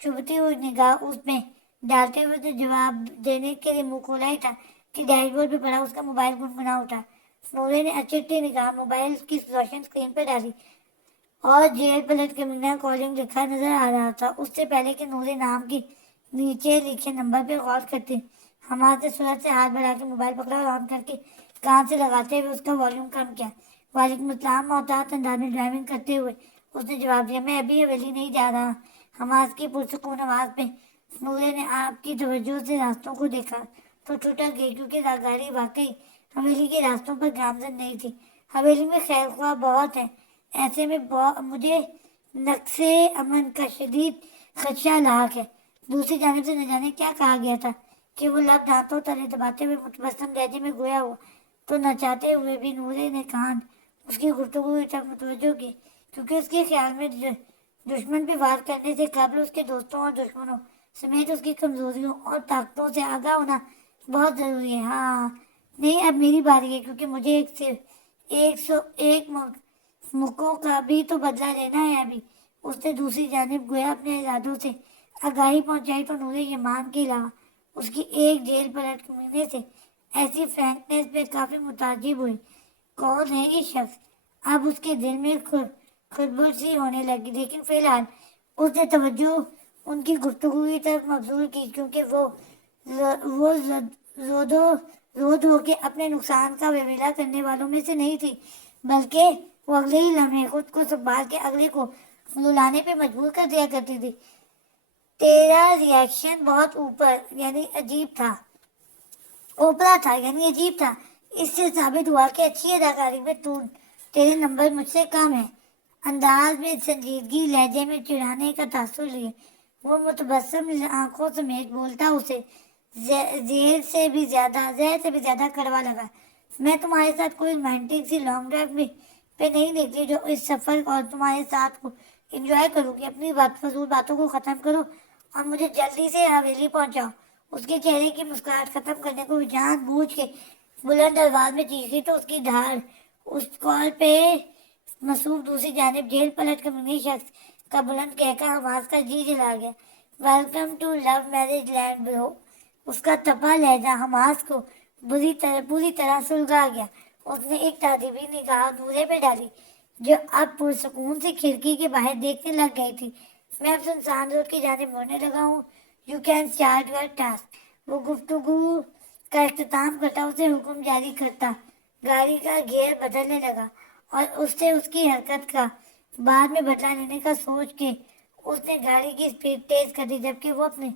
چبھتی ہوئی نگاہ اس میں ڈالتے ہوئے تو جواب دینے کے لیے منہ کھولا ہی تھا کہ ڈیش بورڈ پہ پڑا اس کا موبائل گنگنا اٹھا۔ نورے نے اچٹی نگاہ موبائل کی روشن اسکرین پہ ڈالی اور جیل پلٹ کمینہ کالنگ لکھا نظر آ رہا تھا۔ اس سے پہلے کہ نورے نام کی نیچے لکھے نمبر پہ غور کرتے، حماس نے سرعت سے ہاتھ بڑھا کے موبائل پکڑا اور آن کر کے کان سے لگاتے ہوئے اس کا والیوم کم کیا۔ وعلیکم السلام، محتاط انداز میں ڈرائیونگ کرتے ہوئے اس نے جواب دیا۔ میں ابھی حویلی نہیں جا رہا۔ حماس کی پرسکون آواز پہ نورے نے آپ کی توجہ سے راستوں کو دیکھا تو ٹھٹک گئی، کیونکہ گاڑی واقعی حویلی کے راستوں پر گامزن نہیں تھی۔ حویلی میں خیر خواہ بہت ہیں، ایسے میں مجھے نقص امن کا شدید خدشہ لاحق ہے۔ دوسری جانب سے نہ جانے کیا کہا گیا تھا کہ وہ لب دانتوں تلے دباتے ہوئے متبسم لہجے میں گویا ہوا، تو نہ چاہتے ہوئے بھی نورے نے کان اس کی گفتگو کی طرف متوجہ کی، کیونکہ اس کے خیال میں دشمن پہ وار کرنے سے قبل اس کے دوستوں اور دشمنوں سمیت اس کی کمزوریوں اور طاقتوں سے آگاہ ہونا بہت ضروری ہے۔ ہاں نہیں، اب میری باری ہے، کیونکہ مجھے ایک مکوں کا بھی تو بدلہ لینا ہے ابھی۔ اس نے دوسری جانب گویا اپنے ارادوں سے آگاہی پہنچائی تو نورے یمان کے علاوہ اس کی ایک جیل پلٹ کمینے سے ایسی فرینکنیس پہ کافی متعجب ہوئی۔ کون ہے یہ شخص؟ اب اس کے دل میں کھلبل سی ہونے لگی، لیکن فی الحال اس نے توجہ ان کی گفتگو کی طرف مبذول کی، کیونکہ وہ زود ہو کے اپنے نقصان کا ویویلا کرنے والوں میں سے نہیں تھی، بلکہ وہ اگلے ہی لمحے خود کو سنبھال کے اگلے کو رلانے پہ مجبور کر دیا کرتی تھی۔ تیرا ریاکشن بہت اوپرا تھا، یعنی عجیب تھا۔ اس سے ثابت ہوا کہ اچھی اداکاری میں تیرے نمبر مجھ سے کم ہیں۔ انداز میں سنجیدگی، لہجے میں چڑھانے کا تاثر لیے وہ متبسم آنکھوں سمیت بولتا اسے زہر سے بھی زیادہ کڑوا لگا۔ میں تمہارے ساتھ کوئی رومانٹک سی لانگ ڈرائیو پہ نہیں نکلی جو اس سفر اور تمہارے ساتھ کو انجوائے کروں گی۔ اپنی فضول باتوں کو ختم کرو اور مجھے جلدی سے حویلی پہنچاؤ۔ اس کے چہرے کی مسکراہٹ ختم کرنے کو جان بوجھ کے بلند آواز میں چیخی تو اس کی دھاڑ اس کال پہ مصروف دوسری جانب جیل پلٹ کمینے شخص کا بلند کہکا حماس کا جی جلا گیا۔ Welcome to love marriage land bro. اس کا تپا لہجہ حماس کو پوری طرح سلگا گیا۔ اس نے ایک تعجبی نگاہ نورے پہ ڈالی جو اب پرسکون سے کھڑکی کے باہر دیکھنے لگ گئی تھی۔ میں اب سنسان روڈ کی جانب مڑنے لگا ہوں۔ You can start your task. وہ گفتگو کا اختتام کرتا اسے حکم جاری کرتا گاڑی کا گیئر بدلنے لگا، اور اس سے اس کی حرکت کا بعد میں بدلہ لینے کا سوچ کے اس نے گاڑی کی سپیڈ تیز کر دی، جبکہ وہ اپنی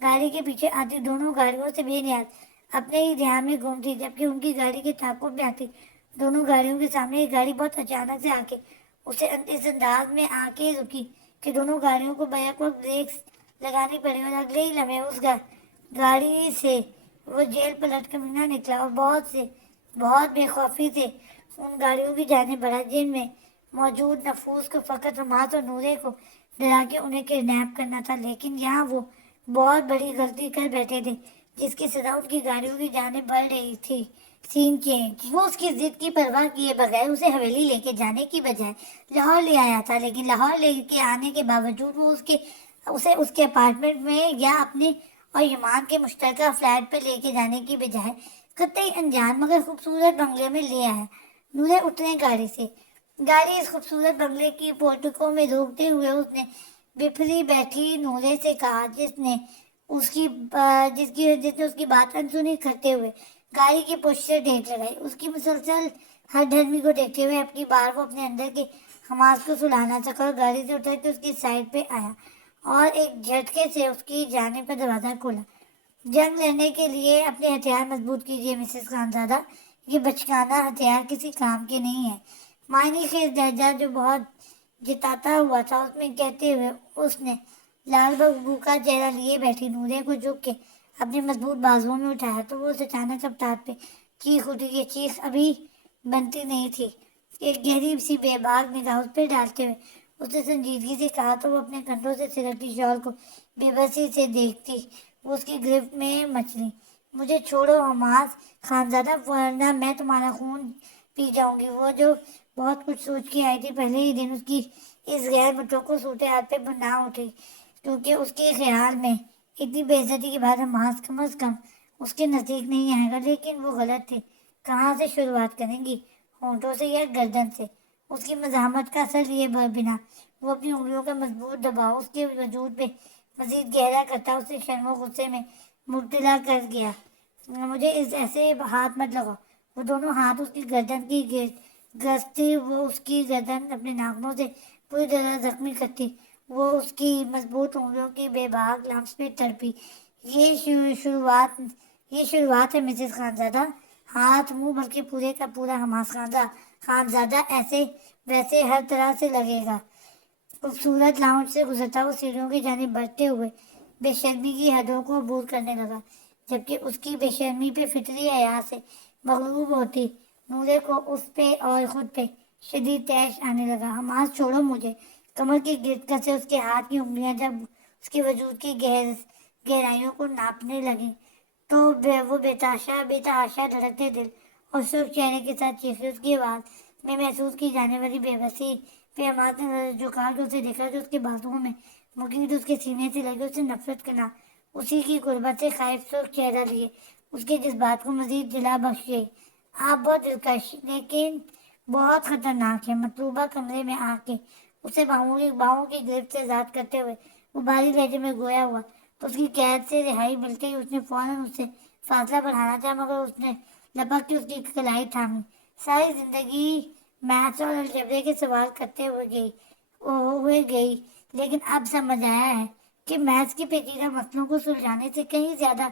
گاڑی کے پیچھے آتی دونوں گاڑیوں سے بے نیاز اپنے ہی دھیان میں گم تھی، جبکہ ان کی گاڑی کے تعاقب میں آتی دونوں گاڑیوں کے سامنے ایک گاڑی بہت اچانک سے آ کے اسے اس انداز میں آ کے رکی کہ دونوں گاڑیوں کو بیک وقت بریکس لگانی پڑی، اور اگلے ہی لمحے اس گاڑی سے وہ جیل پلٹ کمینہ نکلا اور بہت بے خوفی سے ان گاڑیوں کی جانب بڑھا جن میں موجود نفوس کو فقط حماس اور نورے کو ڈرا کے انہیں کڈنیپ کرنا تھا۔ لیکن یہاں وہ بہت بڑی غلطی کر بیٹھے تھے، جس کی سزا ان کی گاڑیوں کی جانب بڑھ رہی تھی۔ سین چینج۔ وہ اس کی ضد کی پرواہ کیے بغیر اسے حویلی لے کے جانے کی بجائے لاہور لے آیا تھا، لیکن لاہور لے کے آنے کے باوجود وہ اسے اس کے اپارٹمنٹ میں یا اپنے اور یمان کے مشترکہ فلیٹ پہ لے کے جانے کی بجائے قطعی انجان مگر خوبصورت بنگلے میں لے آیا۔ نورے اترے گاڑی سے۔ گاڑی اس خوبصورت بنگلے کی پورٹیکو میں روکتے ہوئے اس نے بفری بیٹھی نورے سے کہا، جس نے اس کی بات انسنی کرتے ہوئے گاڑی کی پشت سے ڈیک لگائی۔ اس کی مسلسل ہر ڈھرمی کو دیکھتے ہوئے اپنی بار وہ اپنے اندر کے حماس کو سلانا چاہا اور گاڑی سے اتر کے اس کی سائڈ پہ آیا اور ایک جھٹکے سے اس کی جانب کا دروازہ کھولا۔ جنگ لڑنے کے لیے اپنے ہتھیار مضبوط کیجیے مسز خانزادہ، یہ بچکانہ ہتھیار کسی کام کے نہیں ہے۔ معنی خیز لہجہ جو بہت جتاتا ہوا تھا اس میں کہتے ہوئے اس نے لال بگو کا چہرہ لیے بیٹھی نورے کو جھک کے اپنے مضبوط بازوؤں میں اٹھایا تو وہ اچانک رفتار پہ چیخ اٹھی۔ یہ چیخ ابھی بنتی نہیں تھی۔ ایک گہری سی بے باک نگاہ اس پہ ڈالتے ہوئے اس نے سنجیدگی سے کہا تو وہ اپنے کنٹھوں سے سرکتی شال کو بے بسی سے دیکھتی وہ اس کی گرفت میں مچلی۔ مجھے چھوڑو حماس خانزادہ، ورنہ میں تمہارا خون پی جاؤں گی۔ وہ جو بہت کچھ سوچ کے آئی تھی، پہلے ہی دن اس کی اس غیر متوقع صورتحال پہ بنا اٹھی کیونکہ اس کے خیال میں اتنی بے عزتی کے بعد حماس کم از کم اس کے نزدیک نہیں آئے گا، لیکن وہ غلط تھی۔ کہاں سے شروعات کریں گی؟ ہونٹوں سے یا گردن سے؟ اس کی مزاحمت کا اثر لیے بنا وہ اپنی انگلیوں کا مضبوط دباؤ اس کے وجود پہ مزید گہرا کرتا، اسے شرم و غصے میں مبتلا کر گیا۔ مجھے اس ایسے ہاتھ مت لگاؤ۔ وہ دونوں ہاتھ اس کی گردن کی گرجتی، وہ اس کی گردن اپنے ناخنوں سے پوری طرح زخمی کرتی، وہ اس کی مضبوط انگلیوں کی بے باک لمس پہ تڑپی۔ یہ شروعات ہے مسز خانزادہ۔ ہاتھ منہ بلکہ پورے کا پورا حماس خانزادہ ایسے ویسے ہر طرح سے لگے گا۔ خوبصورت لاؤنج سے گزرتا وہ سیڑھیوں کی جانب بڑھتے ہوئے بے شرمی کی حدوں کو عبور کرنے لگا، جبکہ اس کی بے شرمی پہ فطری حیا سے مغلوب ہوتی نورے کو اس پہ اور خود پہ شدید طیش آنے لگا۔ حماس چھوڑو مجھے۔ کمر کی گرد کسے اس کے ہاتھ کی انگلیاں جب اس کے وجود کی گہرائیوں کو ناپنے لگیں تو وہ بے تحاشا دھڑکتے دل اور سرخ چہرے کے ساتھ چیخے۔ اس کی آواز میں محسوس کی جانے والی بے بسی پہ حماس نے نظر جھکا کے اسے دیکھا کہ اس کے بازوؤں میں مقید اس کے سینے سے لگے اسے نفرت کرنا اسی کی قربت سے خائف سرخ چہرہ لیے اس کے جذبات کو مزید جلا بخش گئی۔ آپ بہت دلکش لیکن بہت خطرناک ہے۔ مطلوبہ کمرے میں آ کے اسے باہوں کی گرفت سے آزاد کرتے ہوئے وہ بھاری لہجے میں گویا ہوا تو اس کی قید سے رہائی ملتے ہی اس نے فوراً اس سے فاصلہ بڑھانا چاہا، مگر اس نے لپک کے اس کی کلائی تھامی۔ ساری زندگی میتھس اور الجبرے کے سوال کرتے ہوئے گئی، لیکن اب سمجھ آیا ہے کہ میتھس کے پیچیدہ مسئلوں کو سلجھانے سے کہیں زیادہ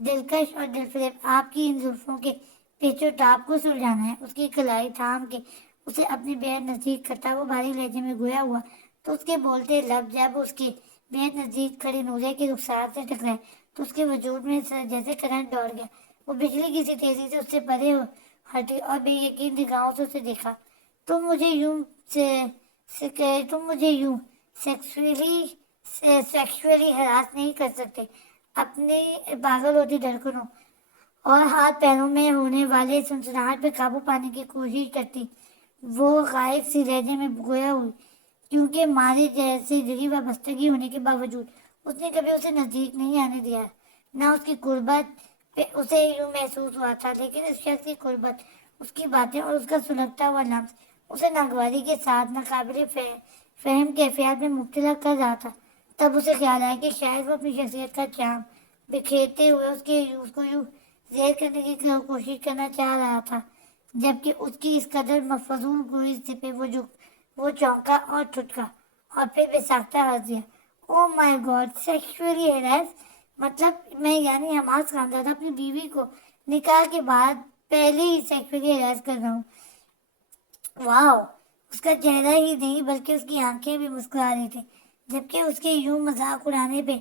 دلکش اور دلفریب آپ کی ان زلفوں کے پیچ و تاب کو سلجھانا ہے۔ اس کی کلائی تھام کے اسے اپنی بےحد نزدیک کرتا وہ بھاری لہجے میں گویا ہوا تو اس کے بولتے لب جب اس کے بےحد نزدیک کھڑی نورے کے رخسار سے ٹکرائے تو اس کے وجود میں جیسے کرنٹ دوڑ گیا۔ وہ بجلی کی سی تیزی سے اس سے پرے ہٹی اور بے یقین نگاہوں سے اسے دیکھا۔ تم مجھے یوں سیکسولی ہراس نہیں کر سکتے۔ اپنی پاگل ہوتی دھڑکنوں اور ہاتھ پیروں میں ہونے والے سنسناہٹ پہ قابو پانے کی کوشش کرتی وہ غائب سی لہجے میں گویا ہوئی، کیونکہ مارے جیسے دلی وابستگی ہونے کے باوجود اس نے کبھی اسے نزدیک نہیں آنے دیا، نہ اس کی قربت پہ اسے یوں محسوس ہوا تھا، لیکن اس شخص کی قربت، اس کی باتیں اور اس کا سلگتا ہوا لمس اسے ناگواری کے ساتھ ناقابل فہم کیفیات میں مبتلا کر رہا تھا۔ تب اسے خیال آیا کہ شاید وہ اپنی شخصیت کا چام بکھیرتے ہوئے اس کو یوں زیر کرنے کی کوشش کرنا چاہ رہا تھا، جبکہ اس کی اس قدر فضول گوئی پہ وہ چونکا اور ٹھٹکا اور پھر بے ساختہ ہنس دیا۔ او مائی گاڈ، سیکشولی ہیراس؟ مطلب میں یعنی حماس خانزادہ اپنی بیوی کو نکاح کے بعد پہلے ہی سیکشولی ہیراس کر رہا ہوں؟ واو! اس کا چہرہ ہی نہیں بلکہ اس کی آنکھیں بھی مسکرا رہی تھیں، جبکہ اس کے یوں مذاق اڑانے پہ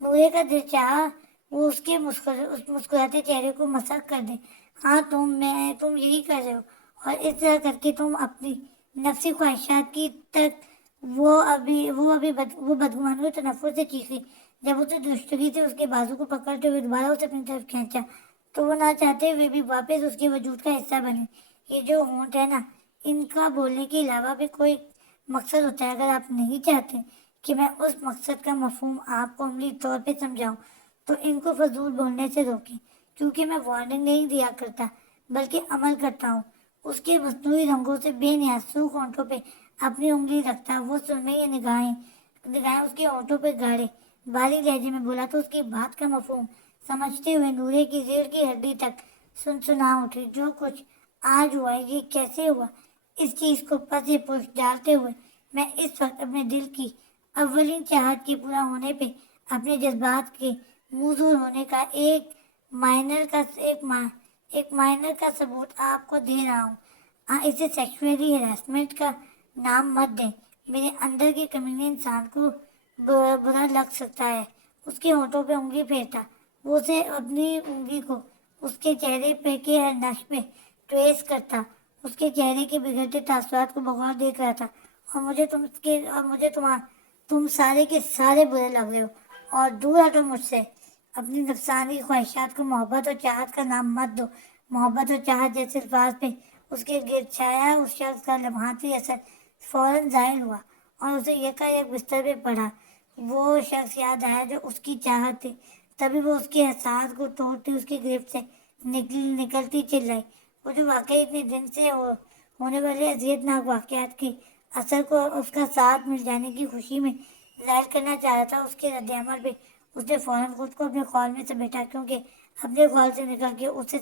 نورے کا دل چاہا وہ اس کے مسکراتے چہرے کو مسخ کر دے۔ ہاں تم یہی کر رہے ہو، اور اس طرح کر کے تم اپنی نفسی خواہشات کی تک وہ بدگمانی تنفر سے چیخی جب اسے درستگی سے اس کے بازو کو پکڑتے ہوئے دوبارہ اسے اپنی طرف کھینچا تو وہ نہ چاہتے ہوئے بھی واپس اس کے وجود کا حصہ بنے۔ یہ جو ہونٹ ہے نا، ان کا بولنے کے علاوہ بھی کوئی مقصد ہوتا ہے۔ اگر آپ نہیں چاہتے کہ میں اس مقصد کا مفہوم آپ کو عملی طور پہ سمجھاؤں تو ان کو فضول بولنے سے روکیں، کیونکہ میں وارننگ نہیں دیا کرتا بلکہ عمل کرتا ہوں۔ اس کے مصنوعی رنگوں سے بے نیاز سرخ ہونٹوں پہ اپنی انگلی رکھتا وہ سرمئی نگاہیں اس کے ہونٹوں پہ گاڑے بھاری لہجے میں بولا تو اس کی بات کا مفہوم سمجھتے ہوئے نورے کی ریڑھ کی ہڈی تک سنسنا اٹھی۔ جو کچھ آج ہوا یہ کیسے ہوا؟ اس چیز کو پس پش ڈالتے ہوئے میں اس وقت اپنے دل کی اولین چاہت کے پورا ہونے پہ اپنے جذبات کے موزوں ہونے کا ایک مائنر کا ثبوت آپ کو دے رہا ہوں۔ اسے سیکشولی ہراسمنٹ کا نام مت دیں، میرے اندر کے کمینے انسان کو برا لگ سکتا ہے۔ اس کے ہونٹوں پہ انگلی پھیرتا وہ اسے اپنی انگلی کو اس کے چہرے پہ کے ہر نقش پہ ٹریس کرتا، اس کے چہرے کے بگڑتے تاثرات کو بغور دیکھ رہا تھا۔ اور مجھے تم سارے کے سارے برے لگ رہے ہو، اور دور ہٹو مجھ سے۔ اپنی نفسانی خواہشات کو محبت اور چاہت کا نام مت دو۔ محبت اور چاہت جیسے الفاظ پہ اس کے گرد چھایا اس شخص کا لمحاتی اثر فوراً ظاہر ہوا اور اسے یکایک بستر پہ پڑا۔ وہ شخص یاد آیا جو اس کی چاہت تھی. تبھی وہ اس کے احساس کو توڑتی اس کی گرفت سے نکلتی چلائی. وہ جو واقعی اتنے دن سے ہونے والے اذیت ناک واقعات کے اثر کو اس کا ساتھ مل جانے کی خوشی میں ظاہر کرنا چاہ رہا تھا، اس کے رد عمل پہ اس نے فوراً خود کو اپنے خیال میں سمیٹا، کیونکہ اپنے خیال سے نکل کے اسے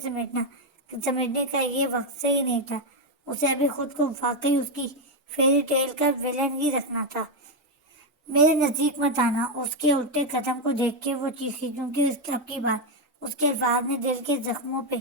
سمیٹنے کا یہ وقت سے ہی نہیں تھا. اسے ابھی خود کو واقعی اس کی فیری ٹیل کا ویلن ہی رکھنا تھا. میرے نزدیک مت آنا. اس کے الٹے قدم کو دیکھ کے وہ چیخی، کیونکہ اب کی بات اس کے الفاظ نے دل کے زخموں پہ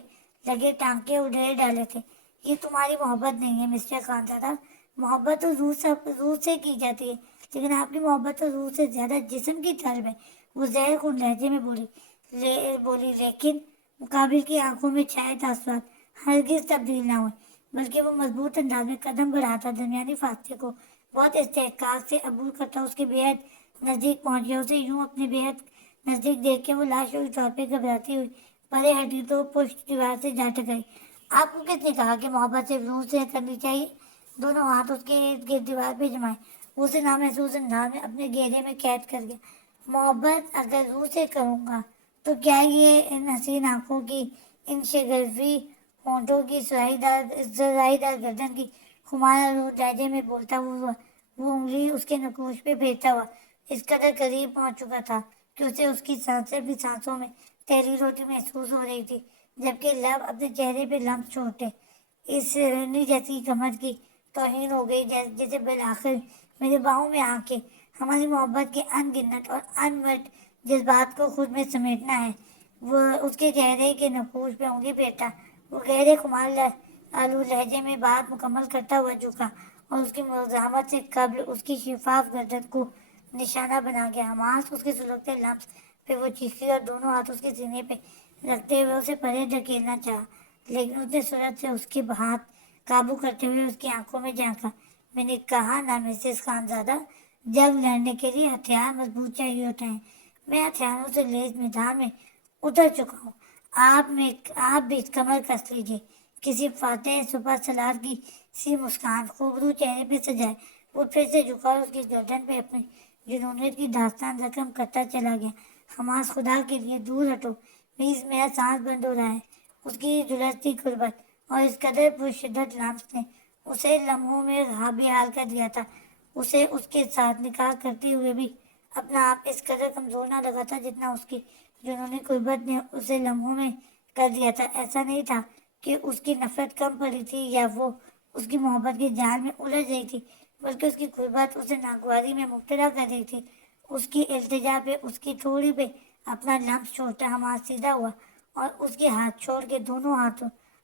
لگے ٹانکے اڑے ڈالے تھے. یہ تمہاری محبت نہیں ہے مسٹر خانزادہ. محبت تو روح سے کی جاتی ہے، لیکن آپ کی محبت تو روح سے زیادہ جسم کی طلب ہے. وہ زہر خون لہجے میں بولی لیکن مقابل کی آنکھوں میں چھائے تاثرات ہرگز تبدیل نہ ہوئے، بلکہ وہ مضبوط انداز میں قدم بڑھاتا درمیانی فاصلے کو بہت استحقاق سے عبور کرتا اس کے بےحد نزدیک پہنچ گیا. اسے یوں اپنے بےحد نزدیک دیکھ کے وہ لاشعوری طور پہ گھبراتی ہوئی پرے ہٹی تو پشت دیوار سے جا ٹکرائی. آپ کو کس نے کہا کہ محبت صرف روح سے کرنی چاہیے؟ دونوں ہاتھ اس کے ارد گرد دیوار پہ جمائے وہ اسے نامحسوس انداز میں اپنے گھیرے میں قید کر گیا. محبت اگر روح سے کروں گا تو کیا یہ ان حسین آنکھوں کی، ان شگرفی ہونٹوں کی، زرائی دار گردن کی خمارہ روح لہجے میں بولتا ہوا وہ انگلی اس کے نقوش پہ پھیرتا ہوا اس قدر قریب پہنچ چکا تھا کہ اسے اس کی سانسیں بھی سانسوں میں تحریر ہوتی محسوس ہو رہی تھی، جبکہ لب اپنے چہرے پہ لمس چھوڑتے. اس ہرنی جیسی کمر کی توہین ہو گئی جیسے بالآخر میرے باہوں میں آ کے ہماری محبت کے ان گنت اور انمٹ جذبات کو خود میں سمیٹنا ہے. وہ اس کے چہرے کے نقوش پہ انگلی پھیرتا. وہ گہرے خمار آلو لہجے میں بات مکمل کرتا ہوا جھکا اور اس کی مزاحمت سے قبل اس کی شفاف گردن کو نشانہ بنا گیا. حماس اس کے سلگتے لمس پہ وہ چیخی اور دونوں ہاتھ اس کے سینے پہ رکھتے ہوئے اسے پرے دھکیلنا چاہا، لیکن اس نے سرعت سے اس کے ہاتھ قابو کرتے ہوئے اس کی آنکھوں میں جھانکا. میں نے کہا نا مسز خانزادہ، جنگ لڑنے کے لیے ہتھیار مضبوط چاہیے ہوتے ہیں. میں ہتھیاروں سے لیس میدان میں اتر چکا ہوں. آپ بھی کمر کس لیجیے. کسی فاتح سپر سلار کی سی مسکان خوبرو چہرے پہ سجائے وہ پھر سے جھکا اور اس کی گردن پہ اپنی جنونیت کی داستان رقم کرتا چلا گیا. حماس، خدا کے لیے دور ہٹو پلیز، میرا سانس بند ہو رہا ہے. اس کی جھلستی قربت اور اس قدر پرشدت لمس نے اسے لمحوں میں حال کر دیا تھا. اسے اس کے ساتھ نکاح کرتے ہوئے بھی اپنا آپ اس قدر کمزور نہ لگا تھا جتنا اس کی جنونی قربت نے اسے لمحوں میں کر دیا تھا. ایسا نہیں تھا کہ اس کی نفرت کم پڑی تھی یا وہ اس کی محبت کے جال میں الجھ رہی تھی، بلکہ اس کی قربت اسے ناگواری میں مبتلا کر رہی تھی. اس کی التجا پہ اس کی تھوڑی پہ اپنا لمس چھوڑتا حماس سیدھا ہوا اور اس کے ہاتھ چھوڑ کے دونوں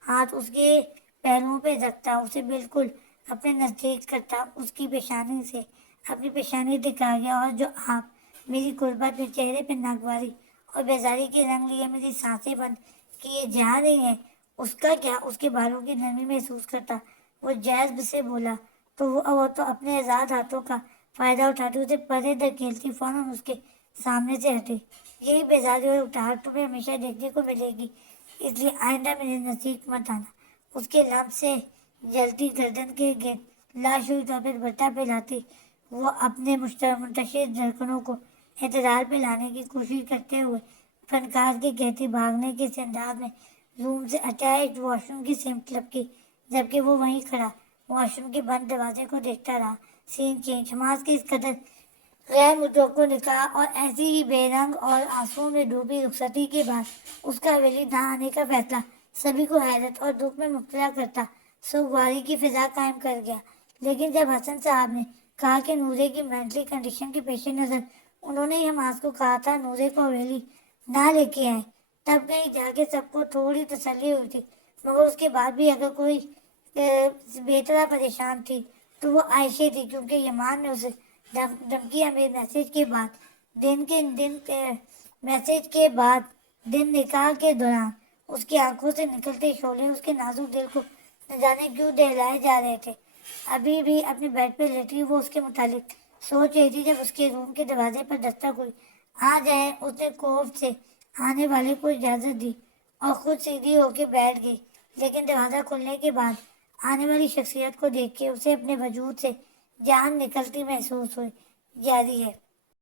ہاتھ اس کے پیروں پہ رکھتا اسے بالکل اپنے نزدیک کرتا اس کی پیشانی سے اپنی پیشانی دکھا گیا. اور جو آپ میری قربت میں چہرے پہ ناگواری اور بیزاری کے رنگ لیے میری سانسیں بند کیے جا رہی ہیں، اس کا کیا؟ اس کے بالوں کی نرمی محسوس کرتا وہ جذب سے بولا تو وہ تو اپنے آزاد ہاتھوں کا فائدہ اٹھاتی اسے پرے دھکیلتی فوراً اس کے سامنے سے ہٹی. یہی بیزاری اور اکتاہٹ تمہیں ہمیشہ دیکھنے کو ملے گی، اس لیے آئندہ میرے نزدیک مت آنا. اس کے لب سے جلتی گردن کے گرد لاشعوری طور پر بٹا پھیلاتی وہ اپنے منتشر دھڑکنوں کو اعتدال پہ لانے کی کوشش کرتے ہوئے فنکار کی کہتی بھاگنے کے اس انداز میں روم سے اٹیچڈ واش روم کی سمت لپکی، جبکہ وہ وہیں کھڑا واش روم کے بند دروازے کو دیکھتا رہا. سین چینج. حماس کے اس قدر غیر متوقع نکاح اور ایسی ہی بے رنگ اور آنسوؤں میں ڈوبی رخصتی کے بعد اس کا حویلی نہ آنے کا فیصلہ سبھی کو حیرت اور دکھ میں مبتلا کرتا سوگواری کی فضا قائم کر گیا. لیکن جب حسن صاحب نے کہا کہ نورے کی مینٹلی کنڈیشن کے پیش نظر انہوں نے حماس کو کہا تھا نورے کو حویلی نہ لے کے آئے، تب کہیں جا کے سب کو تھوڑی تسلی ہوئی تھی. مگر اس کے بعد بھی اگر کوئی بےطرح پریشان تھی تو وہ عائشہ تھی، کیونکہ یمان نے اسے دھمکی ہمیں میسج کے بعد دن نکاح کے دوران اس کی آنکھوں سے نکلتے شعلے اس کے نازک دل کو نہ جانے کیوں دہلائے جا رہے تھے. ابھی بھی اپنے بیڈ پہ لیٹی وہ اس کے متعلق سوچ رہی تھی جب اس کے روم کے دروازے پر دستک ہوئی. آ جائیں. اس نے کوفت سے آنے والے کو اجازت دی اور خود سیدھی ہو کے بیٹھ گئی، لیکن دروازہ کھلنے کے بعد آنے والی شخصیت کو دیکھ کے اسے اپنے وجود سے جان نکلتی محسوس ہوئی. جاری ہے.